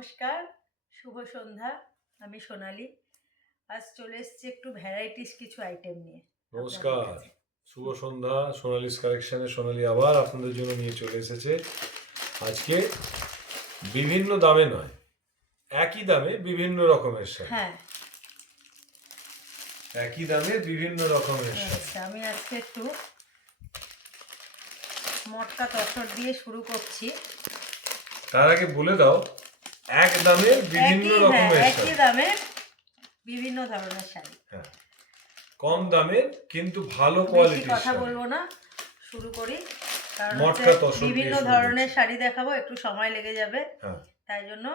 নমস্কার, শুভ সন্ধ্যা। আমি সোনালি। আজ চলে এসেছি একটু ভ্যারাইটিস কিছু আইটেম নিয়ে। নমস্কার, শুভ সন্ধ্যা। সোনালিস কালেকশনে সোনালি আবার আপনাদের জন্য নিয়ে চলে এসেছে। আজকে বিভিন্ন দামে নয়, একই দামে বিভিন্ন রকমের শাড়ি। হ্যাঁ, একই দামে বিভিন্ন রকমের শাড়ি। আচ্ছা, আমি আজকে একটু মটকা তসর দিয়ে শুরু করছি। তার আগে বলে দাও, এক দামে বিভিন্ন রকমের একই শাড়ি। দামে বিভিন্ন ধরনের শাড়ি। হ্যাঁ, কম দামের কিন্তু ভালো বেশি কোয়ালিটির কথা শাড়ি। বলবো না, শুরু করি। কারণ মটকা তসর দিয়ে বিভিন্ন শুরু ধরনের করছি। শাড়ি দেখাবো, একটু সময় লেগে যাবে। হ্যাঁ, তাই জন্য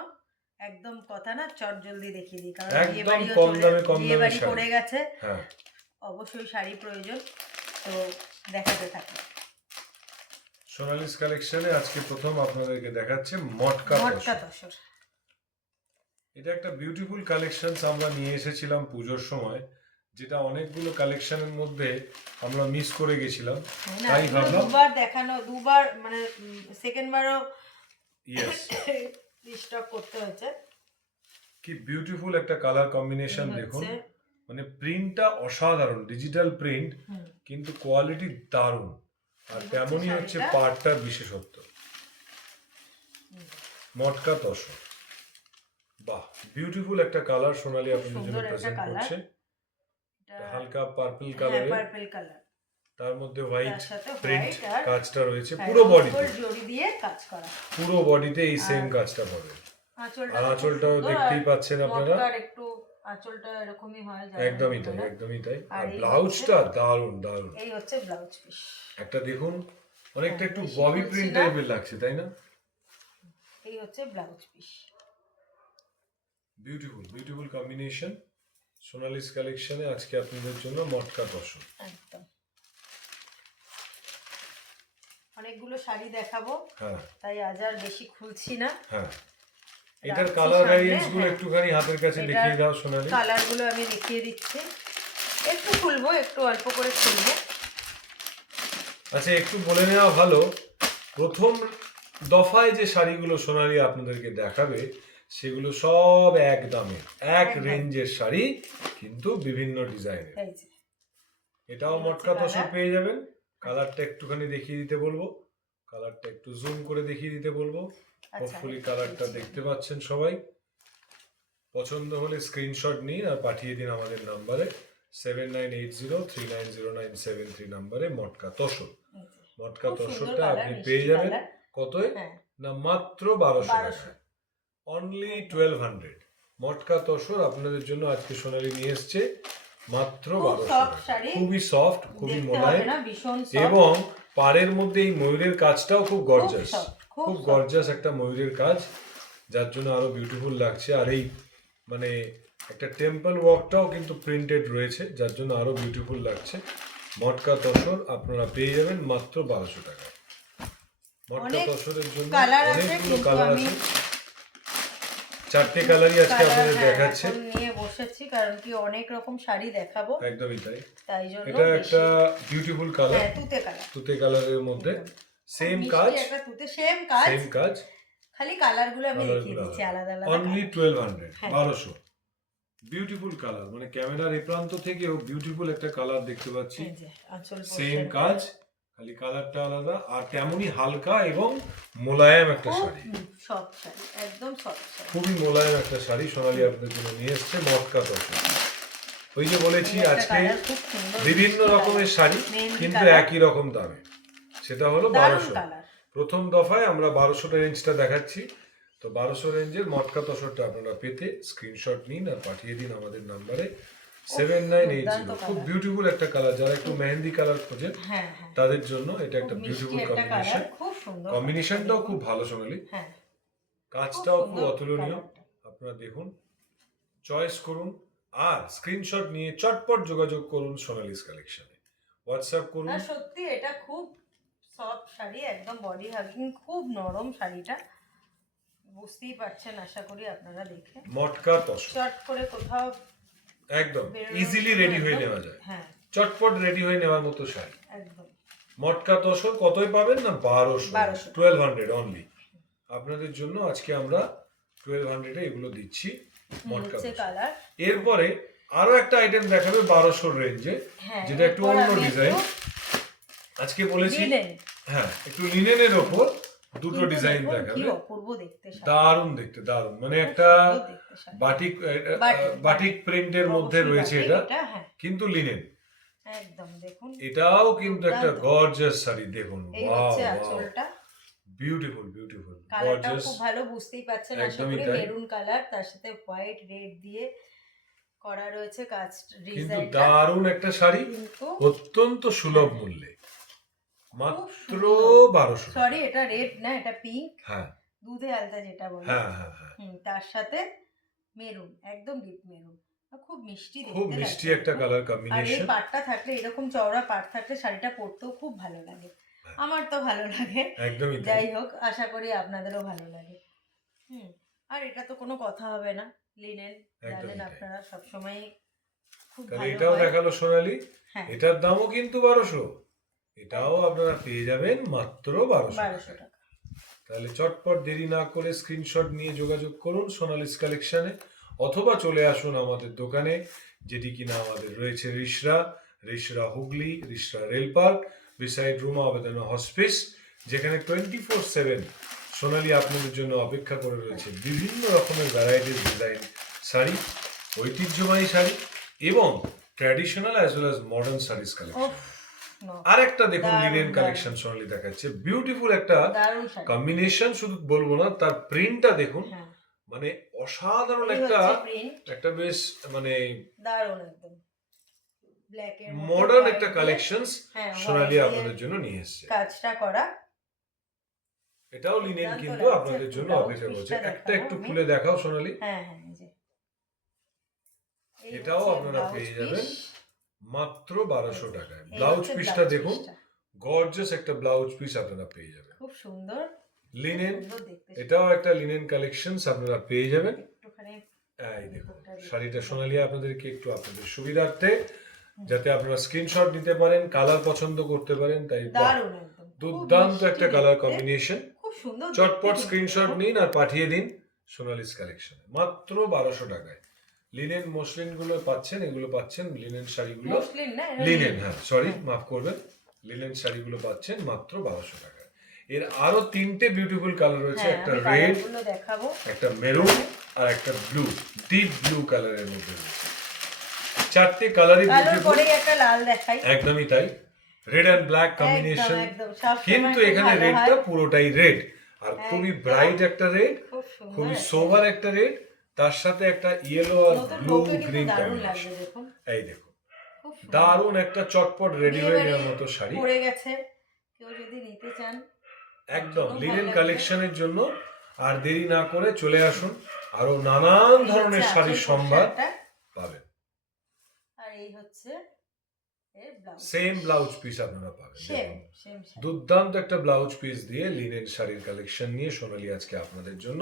একদম কথা না, চট জলদি দেখিয়ে দিই। কারণ একদম কম দামে বিয়ে বাড়ি শাড়ি। পড়ে গেছে, হ্যাঁ, অবশ্যই শাড়ি প্রয়োজন, তো দেখাতে থাকি। সোনালিস কালেকশনে আজকে প্রথম আপনাদেরকে দেখাচ্ছে মটকা তসর। এটা একটা বিউটিফুল কালেকশনস আমরা নিয়ে এসেছিলাম পুজোর সময়, যেটা অনেকগুলো কালেকশনের মধ্যে আমরা মিস করে গেছিলাম। তাই ভাবলাম দুবার মানে সেকেন্ড বারও ইয়েস, স্টক করতে হয়েছে। কি বিউটিফুল একটা কালার কম্বিনেশন দেখুন। মানে প্রিন্টটা অসাধারণ, ডিজিটাল প্রিন্ট, কিন্তু কোয়ালিটি দারুণ। আর তেমনই হচ্ছে পাড়টার বিশেষত্ব। মটকা তসর, বাহ, বিউটিফুল একটা কালার সোনালি আপনাদের জন্য প্রেজেন্ট করছে। হালকা পার্পল কালারে, তার মধ্যে হোয়াইট প্রিন্ট কাজটা রয়েছে পুরো বডিতে। জড়ি দিয়ে কাজ করা, পুরো বডিতে এই সেম কাজটা পাবে। আর আঁচলটাও দেখতেই পাচ্ছেন আপনারা, একটু আঁচলটা এরকমই হয়। একদমই তাই, একদমই তাই। আর ব্লাউজটা দারুণ দারুণ। এই হচ্ছে ব্লাউজ পিস। একটা দেখুন, অনেকটা একটু ববি প্রিন্ট টাইপের লাগছে, তাই না? এই হচ্ছে blouse piece. Beautiful beautiful combination. Sonali's কালেকশনে আজকে আপনাদের জন্য মটকা তসর। একদম অনেকগুলো শাড়ি দেখাবো, হ্যাঁ, তাই আজ আর বেশি খুলছি না। হ্যাঁ, এটার কালার ভ্যারিয়েন্টস গুলো একটুখানি হাতের কাছে দেখিয়ে দাও সোনালি। কালারগুলো আমি দেখিয়ে দিচ্ছি, একটু খুলবো, একটু অল্প করে খুলবো। আচ্ছা, একটু বলে নেওয়া ভালো, প্রথম দফায় যে শাড়িগুলো সোনালি আপনাদেরকে দেখাবে সেগুলো সব এক দামে, এক রেঞ্জের শাড়ি, কিন্তু বিভিন্ন ডিজাইনের। এটাও মটকা তসর পেয়ে যাবেন। কালারটা একটুখানি দেখিয়ে দিতে বলবো, কালারটা একটু জুম করে দেখিয়ে দিতে বলবো। হোপফুলি কালারটা দেখতে পাচ্ছেন সবাই। পছন্দ হলে স্ক্রিনশট নিন আর পাঠিয়ে দিন আমাদের নাম্বারে 7980390973 নাম্বারে। মটকা তসর, মটকা তসরটা আপনি পেয়ে যাবেন কতই না, মাত্র 1200 টাকায়, অনলি 1200। মটকা তসর আপনাদের জন্য আজকে সোনালি নিয়ে এসছে মাত্র 1200 টাকা। খুবই সফট, খুবই মোলায়েম, এবং পাড়ের মধ্যে এই ময়ূরের কাজটাও খুব গর্জাস, খুব গর্জাস একটা ময়ূরের কাজ, যার জন্য আরো বিউটিফুল লাগছে। আর এই মানে একটা টেম্পল ওয়ার্কটাও কিন্তু প্রিন্টেড রয়েছে, যার জন্য আরো বিউটিফুল লাগছে। মটকা তসর আপনারা পেয়ে যাবেন মাত্র 1200 টাকা। মটকা তসরের জন্য অনেকগুলো কালার আছে, 4টে কালারই আজকে আপনাদের দেখাচ্ছে। নিয়ে বসেছি কারণ কি অনেক রকম শাড়ি দেখাবো। একদমই তাই, তাই জন্য এটা একটা বিউটিফুল কালার, তুতে কালার, তুতে কালারের মধ্যে সেম কাজ, একটা তুতে সেম কাজ, সেম কাজ, খালি কালারগুলো আমি দেখিয়ে দিচ্ছি আলাদা আলাদা। অনলি 1200, 1200। বিউটিফুল কালার, মানে ক্যামেরার এই প্রান্ত থেকেও বিউটিফুল একটা কালার দেখতে পাচ্ছি। সেম কাজ, খালি কালারটা আলাদা। আর তেমনই হালকা এবং মোলায়েম একটা শাড়ি, সফট শাড়ি, একদম সফট শাড়ি, খুবই মোলায়েম একটা শাড়ি সোনালি আপনাদের জন্য নিয়ে এসেছে মটকা তসর। ওই যে বলেছি আজকে বিভিন্ন রকমের শাড়ি কিন্তু একই রকম দামে, সেটা হলো 1200। প্রথম দফায় আমরা 1200 রেঞ্জটা দেখাচ্ছি, তো 1200 রেঞ্জের মটকা তসরটা আপনারা পেতে স্ক্রিনশট নিন আর পাঠিয়ে দিন আমাদের নাম্বারে 7980। খুব বিউটিফুল একটা কালার, যারা একটু মেহেন্দি কালার খোঁজেন তাদের জন্য এটা একটা বিউটিফুল কম্বিনেশন। কম্বিনেশনটাও খুব ভালো সোনালি, কাজটাও খুব অতুলনীয়। আপনারা দেখুন, চয়েস করুন আর স্ক্রিনশট নিয়ে চটপট যোগাযোগ করুন সোনালিস কালেকশনে, হোয়াটসঅ্যাপ করুন। সত্যি এটা খুব সফট শাড়ি, একদম বডি হাগিং, খুব নরম শাড়িটা, বুঝতেই পারছেন আশা করি আপনারা দেখে। মটকা তসর চট করে কোথাও একদম ইজিলি রেডি হয়ে নেওয়া যায়, চটপট রেডি হয়ে নেওয়ার মতো শাড়ি একদম। মটকা তসর কতই পাবেন না, 1200, 1200 অনলি। আপনাদের জন্য আজকে আমরা 1200 এগুলো দিচ্ছি মটকা হচ্ছে তোষক। কালার। এরপরে আরো একটা আইটেম দেখাবে 1200 রেঞ্জে, হ্যাঁ, যেটা একটু এরপর অন্য আমি ডিজাইন। আজকে বলেছি লিনেন। হ্যাঁ, একটু লিনেনের ওপর দুটো কিন্তু ডিজাইন দেখুন কি দেখাবে। অপূর্ব দেখতে শাড়ি। দারুণ দেখতে, দারুণ, মানে খুব একটা সুন্দর দেখতে শাড়ি। বাটিক বাটিক, বাটিক প্রিন্টের মধ্যে অবশ্যই রয়েছে বাটিক, এটা, এটা হ্যাঁ কিন্তু লিনেন। একদম দেখুন। এটাও কিন্তু একটা দুর্দান্ত। গর্জিয়াস শাড়ি, দেখুন এই ওয়াও হচ্ছে ওয়াও, আঁচলটা। বিউটিফুল বিউটিফুল, কালারটাও গর্জিয়াস। খুব ভালো, বুঝতেই পারছেন আশা একদমই করি। তাই। মেরুন কালার, তার সাথে হোয়াইট রেড দিয়ে করা রয়েছে কাজ কিন্তু ডিজাইনটা। দারুণ একটা শাড়ি, কিন্তু অত্যন্ত সুলভ মূল্যে, মাত্র 1200 টাকা। সরি, এটা রেড না, এটা পিঙ্ক, হ্যাঁ দুধে আলতা যেটা বলে। হ্যাঁ হ্যাঁ হ্যাঁ, তার সাথে মেরুন, একদম ডিপ মেরুন, খুব মিষ্টি দেখতে খুব লাগছে মিষ্টি একটা দেখুন। কালার আর এই কম্বিনেশন। পাটটা থাকলে, এরকম চওড়া পাট থাকলে শাড়িটা পরতেও খুব ভালো লাগে। আমার তো ভালো লাগে। একদমই তাই। যাই হোক, আশা করি আপনাদেরও ভালো লাগে। আর এটা তো কোনো কথা হবে না, লিনেন জানেন আপনারা সবসময় খুব তাহলে ভালো এটাও হয়। দেখালো সোনালি, হ্যাঁ, এটার দামও কিন্তু 1200, এটাও আপনারা পেয়ে যাবেন মাত্র 1200 টাকা। টাকা। তাহলে চটপট দেরি না করে স্ক্রিনশট নিয়ে যোগাযোগ করুন সোনালিস কালেকশনে, অথবা চলে আসুন আমাদের দোকানে, যেটি কিনা আমাদের রয়েছে Rishra Hooghly, Rishra rail park, beside Ruma আবেদন হসপিস, যেখানে 24/7 সোনালি আপনাদের জন্য অপেক্ষা করে রয়েছে বিভিন্ন রকমের ভ্যারাইটিস ডিজাইন শাড়ি, ঐতিহ্যবাহী শাড়ি এবং traditional as well as modern saris collection. আর একটা দেখুন লিনেন কালেকশন সোনালি দেখাচ্ছে, বিউটিফুল একটা কম্বিনেশন, শুধু বলবো না, তার প্রিন্টটা দেখুন, মানে অসাধারণ একটা বেশ মানে দারুণ একদম ব্ল্যাক এর মডার্ন একটা কালেকশনস সোনালি আপনাদের জন্য নিয়ে এসেছে। কাজটা করা, এটাও লিনেন কিন্তু আপনাদের জন্য অপেক্ষা করছে। একটা একটু খুলে দেখাও সোনালি। হ্যাঁ হ্যাঁ, এই যে এটাও আপনারা পেয়ে যাবেন মাত্র 1200 টাকায়। ব্লাউজ পিসটা দেখুন, গর্জিয়াস একটা ব্লাউজ পিস আপনারা পেয়ে যাবেন, খুব সুন্দর লিনেন। এটাও একটা লিনেন কালেকশনস আপনারা পেয়ে যাবেন। এই দেখুন শাড়িটা সোনালি আপনাদেরকে একটু আপনাদের সুবিধার্থে, যাতে আপনারা স্ক্রিনশট নিতে পারেন, কালার পছন্দ করতে পারেন, তাই দুর্দান্ত একটা কালার কম্বিনেশন। চটপট স্ক্রিনশট নিন আর পাঠিয়ে দিন সোনালিস কালেকশনে, মাত্র 1200 টাকায়। লিনেন মসলিন গুলো পাচ্ছেন, এগুলো পাচ্ছেন লিনেন শাড়িগুলো, লিনেন, হ্যাঁ সরি মাফ করবেন, লিনেন শাড়িগুলো পাচ্ছেন মাত্র 1200 টাকায়। এর আরো তিনটে বিউটিফুল কালার রয়েছে, একটা রেড, একটা মেরুন আর একটা ব্লু, ডিপ ব্লু কালারের মধ্যে রয়েছে। চারটে কালারই বিউটিফুল, একদমই তাই, রেড এন্ড ব্ল্যাক কম্বিনেশন, কিন্তু এখানে রেডটা পুরোটাই রেড, আর খুবই ব্রাইট একটা রেড, খুবই সোবার একটা রেড, তার সাথে একটা ইয়েলো আর ব্লু গ্রিন কম্বিনেশন। এই দেখুন দারুণ একটা চটপট রেডি হয়ে নেওয়ার মতো শাড়ি, পড়ে গেছে, কেউ যদি নিতে চান একদম লিনেন কালেকশনের জন্য। আর দেরি না করে চলে আসুন, আরো নানান ধরনের শাড়ির সম্ভার পাবেন। আর এই হচ্ছে সেম ব্লাউজ পিস আপনারা পাবেন, দুর্দান্ত একটা ব্লাউজ পিস দিয়ে লিনেন শাড়ির কালেকশন নিয়ে সোনালি আজকে আপনাদের জন্য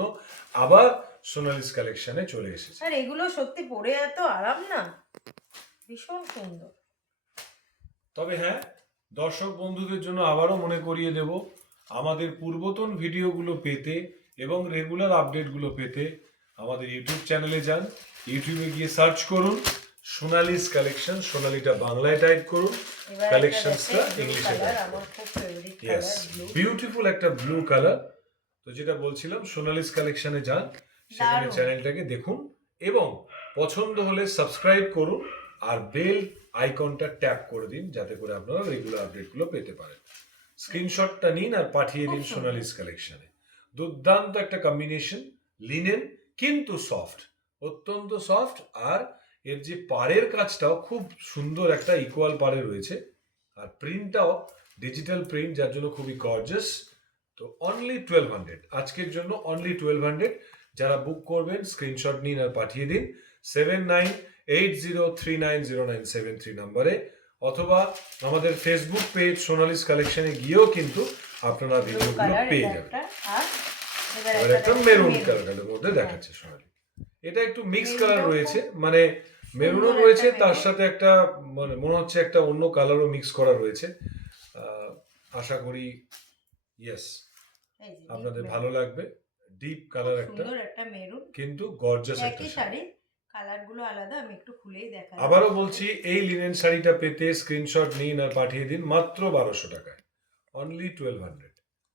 আবার সোনালিস কালেকশনে চলে এসেছে। আর এগুলো সত্যি পরে এত আরাম না, ভীষণ সুন্দর। তবে হ্যাঁ, দর্শক বন্ধুদের জন্য আবারও মনে করিয়ে দেব, আমাদের পূর্বতন ভিডিওগুলো পেতে এবং রেগুলার আপডেটগুলো পেতে আমাদের ইউটিউব চ্যানেলে যান, ইউটিউবে গিয়ে সার্চ করুন সোনালিস কালেকশন, সোনালিটা বাংলায় টাইপ করুন, কালেকশনসটা ইংলিশে টাইপ করুন। ইয়েস, বিউটিফুল একটা ব্লু কালার। তো যেটা বলছিলাম, সোনালিস কালেকশনে যান, সেখানে চ্যানেলটাকে দেখুন এবং পছন্দ হলে সাবস্ক্রাইব করুন আর বেল আইকনটা ট্যাপ করে দিন, যাতে করে আপনারা রেগুলার আপডেটগুলো পেতে পারেন। স্ক্রিনশটটা নিন আর পাঠিয়ে দিন সোনালিস কালেকশনে। দুর্দান্ত একটা কম্বিনেশন, লিনেন কিন্তু সফট, অত্যন্ত সফট, আর এর যে পাড়ের কাজটাও খুব সুন্দর, একটা ইকুয়াল পাড়ে রয়েছে, আর প্রিন্টটাও ডিজিটাল প্রিন্ট, যার জন্য খুবই গর্জিয়াস। তো অনলি 1200 আজকের জন্য, অনলি 1200। যারা বুক করবেন স্ক্রিনশট নিন আর পাঠিয়ে দিন 7980390973 নম্বরে, অথবা আমাদের ফেসবুক পেজ সোনালিস কালেকশনে গিয়েও কিন্তু আপনারা ভিডিওগুলো পেয়ে যাবেন। এবার একটা মেরুন কালারের মধ্যে দেখাচ্ছে সোনালি, এটা একটু মিক্স কালার রয়েছে, মানে মেরুনও রয়েছে, তার সাথে একটা মানে মনে হচ্ছে একটা অন্য কালারও মিক্স করা রয়েছে। আশা করি ইয়েস আপনাদের ভালো লাগবে। ডিপ কালার একটা, সুন্দর একটা মেরুন, কিন্তু গর্জাস একটা একই শাড়ি। শাড়ি, কালার গুলো আলাদা। আমি একটু খুলেই দেখাই। আবারও বলছি, এই লিনেন শাড়িটা পেতে স্ক্রিনশট নিন আর পাঠিয়ে দিন মাত্র 1200 টাকায়, অনলি 1200।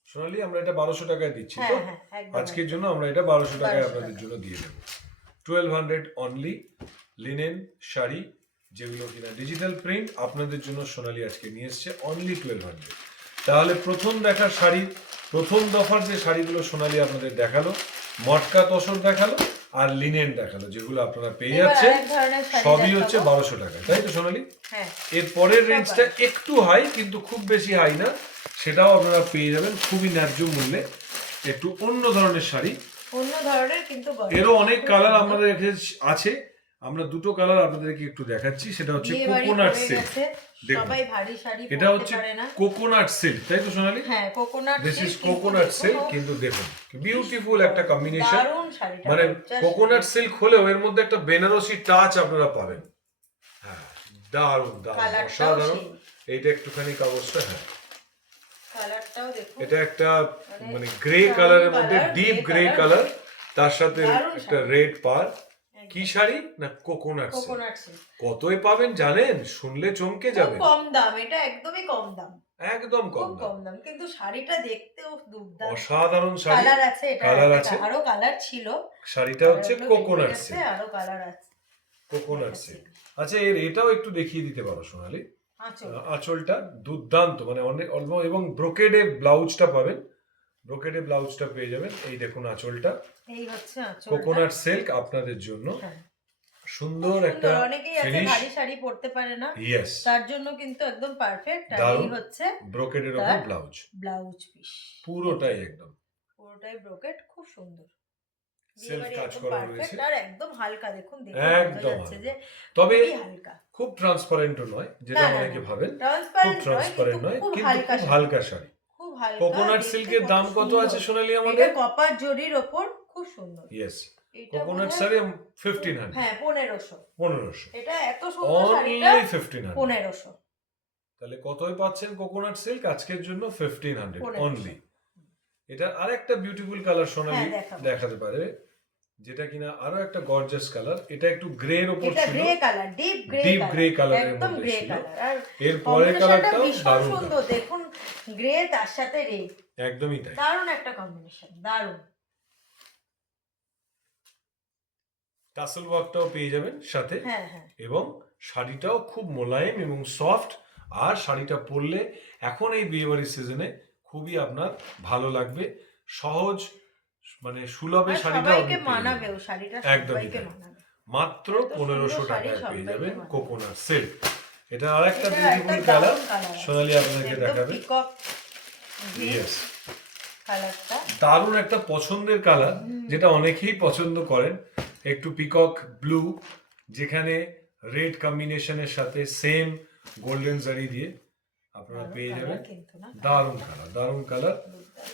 সোনালি, আমরা এটা 1200 টাকায় দিচ্ছি তো, হ্যাঁ হ্যাঁ একদম আজকের জন্য আমরা এটা 1200 টাকায় 1200 আপনাদের টাকা। জন্য দিয়ে দেবো। 1200 অনলি লিনেন শাড়ি, যেগুলো কিনা ডিজিটাল প্রিন্ট, আপনাদের জন্য সোনালি আজকে নিয়ে এসছে অনলি 1200। তাহলে প্রথম দেখার শাড়ি, প্রথম দফার যে শাড়িগুলো সোনালি আপনাদের দেখালো, মটকা তসর দেখালো আর লিনেন দেখালো, যেগুলো আপনারা পেয়ে এবার যাচ্ছেন আরেক ধরনের শাড়ি সবই দেখাবো। হচ্ছে 1200 টাকা, তাই তো সোনালি? হ্যাঁ, এর পরের এটা রেঞ্জটা 1200 একটু হাই, কিন্তু খুব বেশি হাই না, সেটাও আপনারা পেয়ে যাবেন খুবই ন্যায্য মূল্যে। একটু অন্য ধরনের শাড়ি, অন্য ধরনের, কিন্তু এরও অনেক কালার আমাদের আছে। আমরা দুটো কালার আপনাদেরকে একটু দেখাচ্ছি, সেটা হচ্ছে বিয়ে বাড়ি কোকোনাট পরে সিল্ক। গেছে, দেখুন, সবাই ভারী শাড়ি এটা পরতে হচ্ছে পারে না। কোকোনাট সিল্ক, তাই তো সোনালি? হ্যাঁ, coconut this is silk, coconut silk, কিন্তু দেখুন বিউটিফুল একটা কম্বিনেশন। দারুণ শাড়িটা, মানে just কোকোনাট সিল্ক হলেও এর মধ্যে একটা বেনারসি টাচ আপনারা পাবেন। হ্যাঁ, দারুণ দারুণ, কালারটাও অসাধারণ। সেই। এইটা একটুখানি কাগজটা, হ্যাঁ, কালারটাও দেখুন, এটা একটা মানে মানে গ্রে দারুণ কালারের মধ্যে, colour, deep grey grey colour, colour, তার সাথে দারুণ একটা শাড়ি। রেড পার। একদম। কি শাড়ি না, কোকোনাট সিল্ক। কোকোনাট সিল্ক, কতই পাবেন জানেন? শুনলে চমকে খুব যাবেন। কম দাম, এটা একদমই কম দাম, একদম খুব কম দাম, কম দাম, কিন্তু শাড়িটা দেখতেও দুর্দান্ত। অসাধারণ শাড়ি। কালার আছে, এটা কালার আছে, আরো কালার ছিল, শাড়িটা হচ্ছে কালারগুলো কোকোনাট বেরিয়ে গেছে, সিল্ক। আরো কালার আছে। কোকোনাট দেখাচ্ছি। সিল্ক। আচ্ছা, এর এটাও একটু দেখিয়ে দিতে পারো সোনালি? আঁচল, আঁচলটা দুর্দান্ত, মানে অনেক অল্প, এবং ব্রোকেডের ব্লাউজটা পাবেন, ব্রোকেডের ব্লাউজটা পেয়ে যাবেন। এই দেখুন আঁচলটা, এই হচ্ছে আঁচলটা। কোকোনাট সিল্ক আপনাদের জন্য হ্যাঁ, সুন্দর খুব একটা সুন্দর। অনেকেই আছে ফিনিশ। ভারী শাড়ি পরতে পারে না, ইয়েস, তার জন্য কিন্তু একদম পারফেক্ট। আর দারুণ। এই হচ্ছে ব্রোকেডের তার ওপর ব্লাউজ, ব্লাউজ পিস, পুরোটাই একদম পুরোটাই ব্রোকেড, খুব সুন্দর। সেলফ বিয়েবাড়ি কাজ একদম করা পারফেক্ট, রয়েছে, আর একদম হালকা, দেখুন দেখে একদম বোঝা যাচ্ছে হালকা। যে তবে খুবই হালকা, খুব ট্রান্সপারেন্টও নয়, যেটা না, না, অনেকে না, ভাবেন। খুব ট্রান্সপারেন্ট ট্রান্সপারেন্ট নয়, খুব কিন্তু হালকা খুব শাড়ি, হালকা শাড়ি। খুব হালকা। কোকোনাট দেখতে সিল্কের দাম কত সুন্দর। আছে সোনালি এটা আমাদের? কপার জরির ওপর, খুব সুন্দর। ইয়েস, এটা কোকোনাট বোধহয়- শাড়ি 1500, হ্যাঁ, 1500। 1500, এটা এত সুন্দর শাড়িটা অনলি 1500। 1500। তাহলে কতই পাচ্ছেন কোকোনাট সিল্ক আজকের জন্য? 1500 1500 অনলি। এটা আরেকটা বিউটিফুল কালার সোনালি হ্যাঁ, দেখাবো। দেখাতে পারে, যেটা কিনা আরো একটা গর্জিয়াস কালার। এটা একটু গ্রে এর উপর এটা ছিল, grey colour, deep grey deep colour, grey কালারের একদম মধ্যে গ্রে ছিল। কালার। আর এর পরের কম্বিনেশনটা কালারটাও ভীষণ দারুণ সুন্দর, colour। দেখুন গ্রে তার সাথে রেড, একদমই তাই। দারুণ একটা কম্বিনেশন, দারুণ। টাসেল ওয়ার্কটাও পেয়ে যাবেন সাথে, হ্যাঁ হ্যাঁ, এবং শাড়িটাও খুব মোলায়েম এবং সফট। আর শাড়িটা পরলে এখন এই বিয়েবাড়ির সিজনে খুবই আপনার ভালো লাগবে। সহজ, মানে সুলভে আর শাড়িটা সবাইকে আপনি পেয়ে মানাবেও, যাবেন। শাড়িটা একদমই সবাইকে তাই। মানাবে। মাত্র এত সুন্দর 1500 শাড়ি টাকায় পেয়ে সবাইকে যাবেন মানাবে। Coconut silk. এটা আরেকটা এটা বিউটিফুল একটা কালার দারুণ কালার, সোনালি আপনাদেরকে একদম দেখাবে। পিকক ইয়েস, কালারটা, দারুণ একটা পছন্দের কালার, যেটা অনেকেই পছন্দ করেন। একটু পিকক ব্লু, যেখানে রেড কম্বিনেশনের সাথে সেম গোল্ডেন জারি দিয়ে আপনারা পেয়ে যাবেন। কিন্তু না, দারুণ কালার, দারুণ কালার।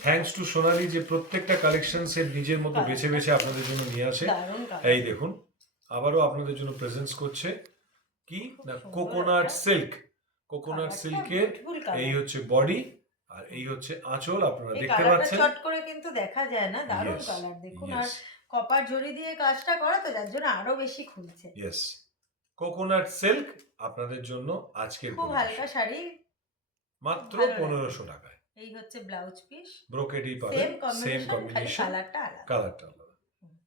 থ্যাঙ্কস টু সোনালি, যে প্রত্যেকটা কালেকশন সে নিজের মতো বেছে বেছে আপনাদের জন্য নিয়ে আসে। দারুণ কালার। এই দেখুন, আবারও আপনাদের জন্য প্রেজেন্স করছে কি না, কোকোনাট সিল্ক। কোকোনাট সিল্কের এই হচ্ছে বডি, আর এই হচ্ছে আঁচল, আপনারা এই দেখতে কালারটা পাচ্ছেন। চট করে কিন্তু দেখা যায় না, দারুণ Yes, কালার দেখুন। yes, আর কপার জরি দিয়ে কাজটা করা, তো যার জন্য আরো বেশি খুলছে। ইয়েস, কোকোনাট সিল্ক আপনাদের জন্য আজকের খুব পরিবেশ। হালকা শাড়ি, মাত্র ভালো লাগে। 1500 টাকায় এই হচ্ছে ব্লাউজ পিস, ব্রোকেডই সেম পাবেন, সেম কম্বিনেশন, খালি কম্বিনেশন, কালারটা আলাদা। কালারটা আলাদা।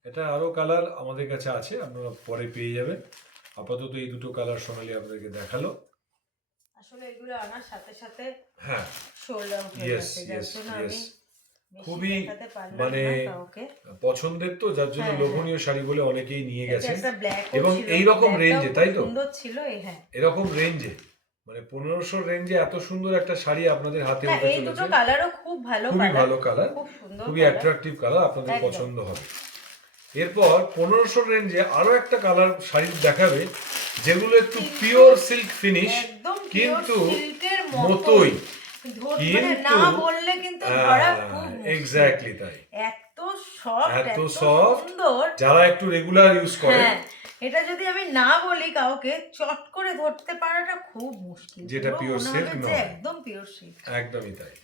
এটা আরো কালার আমাদের কাছে আছে, আপনারা পরে পেয়ে যাবেন। আপাতত এই দুটো কালার সোনালি আপনাদেরকে দেখালো। আসলে এগুলো আনার সাথে সাথে হ্যাঁ, সোল্ড আউট হয়ে ইয়েস যাচ্ছে, যার ইয়েস জন্য ইয়েস, আমি বেশি খুবই দেখাতে পারলাম মানে না কাউকে। পছন্দের তো, যার জন্য হ্যাঁ, লোভনীয় শাড়ি বলে অনেকেই নিয়ে এটা গেছেন। একটা ব্ল্যাক এবং এইরকম রেঞ্জে, তাই তো? সুন্দর ছিল এই, হ্যাঁ। এরকম রেঞ্জে, মানে 1500 রেঞ্জে এত সুন্দর একটা শাড়ি আপনাদের হাতে হ্যাঁ, উঠে এই দুটো চলেছে। কালারও খুব ভালো খুবই কালার, ভালো কালার, খুব সুন্দর খুবই কালার। অ্যাট্রাকটিভ কালার, আপনাদের একদম। পছন্দ হবে। এরপর 1500 রেঞ্জে আরো একটা কালার শাড়ি দেখাবে, যেগুলো একটু পিওর সিল্ক ফিনিশ, একদম কিন্তু সিল্কের মতোই, মানে না বললে কিন্তু ধরা খুব মুশকিল। এক্স্যাক্টলি তাই। এত সফট, এত এত soft, সুন্দর। যারা একটু রেগুলার ইউজ করে, হ্যাঁ, এটা যদি আমি না বলি কাউকে, চট করে ধরতে পারাটা খুব মুশকিল। যেটা পুরো pure মনে silk হবে যে নয়। একদম পিওর সিল্ক। একদমই তাই।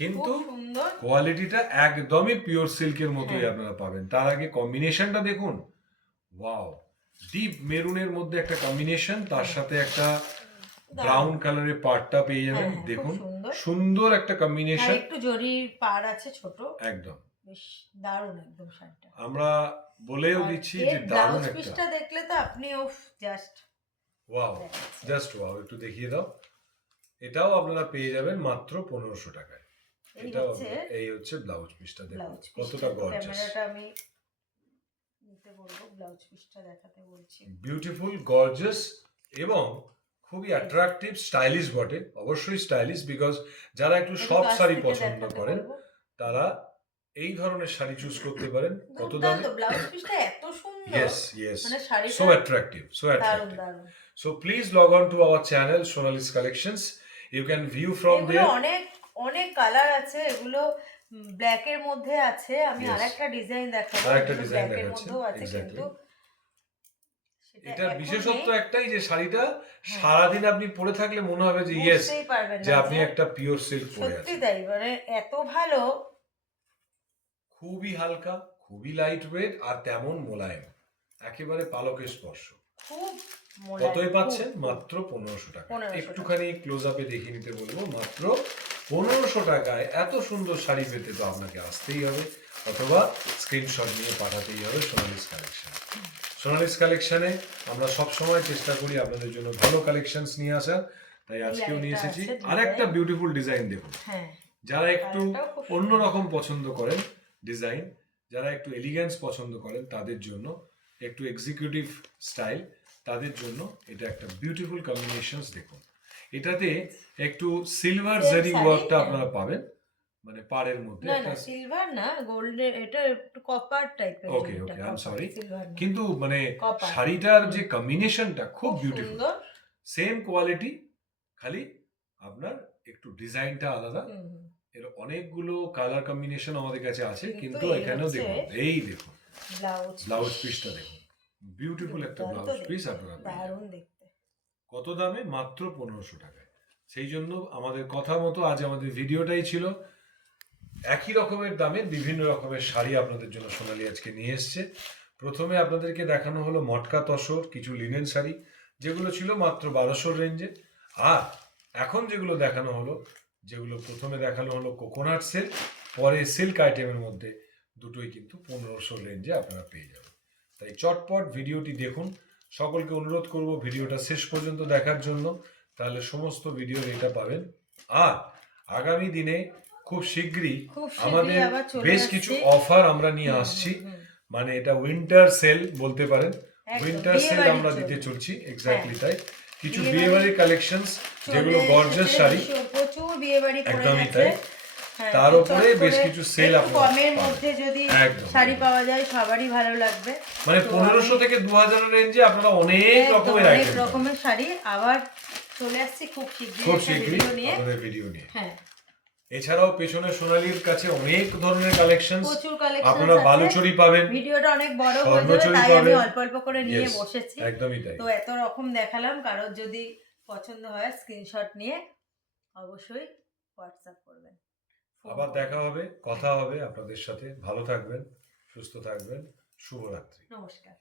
কিন্তু খুব সুন্দর। কোয়ালিটিটা একদমই পিওর সিল্কের মতোই হ্যাঁ। আপনারা পাবেন। তার আগে কম্বিনেশনটা দেখুন, ওয়াও, ডিপ মেরুনের মধ্যে একটা কম্বিনেশন, তার সাথে একটা ব্রাউন কালারের পাড়টা পেয়ে যাবেন। হ্যাঁ, খুব দেখুন সুন্দর। সুন্দর একটা আর কম্বিনেশন, একটু জরির পাড় আছে ছোট, একদম। বেশ দারুণ একদম শাড়িটা। আমরা বলেও আর দিচ্ছি এর যে ব্লাউজ দারুণ একটা, পিসটা দেখলে তো আপনি জাস্ট ওয়াও, জাস্ট ওয়াও, একটু দেখিয়ে দাও। এটাও আপনারা পেয়ে যাবেন মাত্র 1500 টাকায়। এই হচ্ছে ব্লাউজ পিসটা, দেখুন ব্লাউজ কতটা গর্জাস, ক্যামেরাটা আমি নিতে বলবো, ব্লাউজ পিসটা দেখাতে বলছি। বিউটিফুল, গর্জাস এবং খুবই অ্যাট্রাকটিভ, স্টাইলিশ বটে, অবশ্যই স্টাইলিশ, বিকজ যারা একটু সফট শাড়ি পছন্দ করেন তারা এই ধরনের শাড়ি চুজ করতে পারেন। কত দামে? ব্লাউজ পিসটা এত সুন্দর, yes yes, মানে শাড়িটা so attractive, so দারুণ attractive. দারুণ। So please log on to our channel Sonali's Collections. You can view from এগুলো there. অনেক অনেক কালার আছে, এগুলো ব্ল্যাক এর মধ্যে আছে। আমি Yes. আরেকটা ডিজাইন দেখাবো, আরেকটা ডিজাইন ব্ল্যাক এর দেখাচ্ছি, মধ্যেও আছে, exactly. কিন্তু সেটা এটার এখন বিশেষত্ব নেই। একটাই যে শাড়িটা সারাদিন আপনি পরে থাকলে মনে হবে যে ইয়েস, বুঝতেই পারবেন যে না আপনি যে একটা পিওর সিল্ক পরে সত্যি আছেন। তাই, মানে এত ভালো, খুবই হালকা, খুবই লাইট ওয়েট, আর তেমন মোলায়েম, একেবারে পালকের স্পর্শ। খুব মোলায়েম, কতই পাচ্ছেন? খুব, মাত্র 1500 টাকা। 1500 একটুখানি ক্লোজ আপে দেখিয়ে নিতে বলবো, মাত্র 1500 টাকায় এত সুন্দর শাড়ি পেতে তো আপনাকে আসতেই হবে, অথবা স্ক্রিনশট নিয়ে পাঠাতেই হবে সোনালিস কালেকশন। সোনালিস কালেকশনে আমরা সবসময় চেষ্টা করি আপনাদের জন্য ভালো কালেকশনস নিয়ে আসার, তাই আজকেও নিয়ে এসেছি আরেকটা বিউটিফুল ডিজাইন। দেখুন, হ্যাঁ, যারা একটু কালারটাও খুব সুন্দর। অন্যরকম পছন্দ করেন ডিজাইন, যারা একটু এলিগেন্স পছন্দ করেন তাদের জন্য, একটু এক্সিকিউটিভ স্টাইল, তাদের জন্য এটা একটা বিউটিফুল কম্বিনেশনস। দেখুন, এটাতে একটু সিলভার Same জারি শাড়ি, ওয়ার্কটা হ্যাঁ। আপনারা পাবেন, মানে পাড়ের মধ্যে না একটা, না সিলভার না, গোল্ডের, এটা একটু কপার টাইপের। ওকে ওকে, আই এম সরি, সিলভার না, কিন্তু মানে কপার। শাড়িটার যে কম্বিনেশনটা খুব খুব বিউটিফুল, সুন্দর। সেম কোয়ালিটি, খালি আপনার একটু ডিজাইনটা আলাদা। হুম, হুম। এর অনেকগুলো কালার কম্বিনেশন আমাদের কাছে আছে, কিন্তু এই এখানেও হচ্ছে দেখুন, এই দেখুন ব্লাউজ পিস। পিসটা দেখুন, বিউটিফুল একটা দুর্দান্ত ব্লাউজ পিস দেখতে, আপনারা পেয়ে দারুণ যাবেন। দেখতে। কত দামে? মাত্র 1500 টাকায়। সেই জন্য আমাদের কথা মতো আজ আমাদের ভিডিওটাই ছিল একই রকমের দামে বিভিন্ন রকমের শাড়ি আপনাদের জন্য সোনালি আজকে নিয়ে এসছে। প্রথমে আপনাদেরকে দেখানো হলো মটকা তসর কিছু লিনেন শাড়ি, যেগুলো ছিল মাত্র 1200 রেঞ্জে। আর এখন যেগুলো দেখানো হলো, যেগুলো প্রথমে দেখানো হলো কোকোনাট সিল্ক, পরে সিল্ক আইটেমের মধ্যে, দুটোই কিন্তু 1500 রেঞ্জে আপনারা পেয়ে যাবেন। তাই চটপট ভিডিওটি দেখুন। সকলকে অনুরোধ করব ভিডিওটা শেষ পর্যন্ত দেখার জন্য, তাহলে সমস্ত ভিডিও এটা পাবেন। আর আগামী দিনে খুব শীঘ্রই আমাদের আবার চলে বেশ আসছে। কিছু অফার আমরা নিয়ে আসছি, মানে এটা উইন্টার সেল বলতে পারেন, উইন্টার সেল আমরা দিতে চলছি, এক্স্যাক্টলি তাই। কিছু বিয়েবাড়ির কালেকশনস, যেগুলো গর্জাস শাড়ি, প্রচুর বিয়েবাড়ি পড়ে একদমই গেছে। তাই, তার উপরে বেশ কিছু সেল একটু কমের মধ্যে যদি শাড়ি পাওয়া যায় সবারই ভালো লাগবে। মানে 1500 থেকে 2000 রেঞ্জে আপনারা অনেক রকমের অনেক আইটেম, রকমের শাড়ি আবার চলে আসছি খুব শীঘ্রই আপনাদের ভিডিও নিয়ে। হ্যাঁ, এছাড়াও পেছনে সোনালীর কাছে অনেক ধরনের কালেকশন, প্রচুর কালেকশন আপনারা বালুচরি পাবেন, ভিডিওটা অনেক বড় হয়ে যাবে, তাই আমি অল্প অল্প করে নিয়ে বসেছি। একদমই তাই। তো এত রকম দেখালাম, কারোর যদি পছন্দ হয় স্ক্রিনশট নিয়ে অবশ্যই হোয়াটসঅ্যাপ করবেন। আবার দেখা হবে, কথা হবে আপনাদের সাথে। ভালো থাকবেন, সুস্থ থাকবেন, শুভরাত্রি। নমস্কার।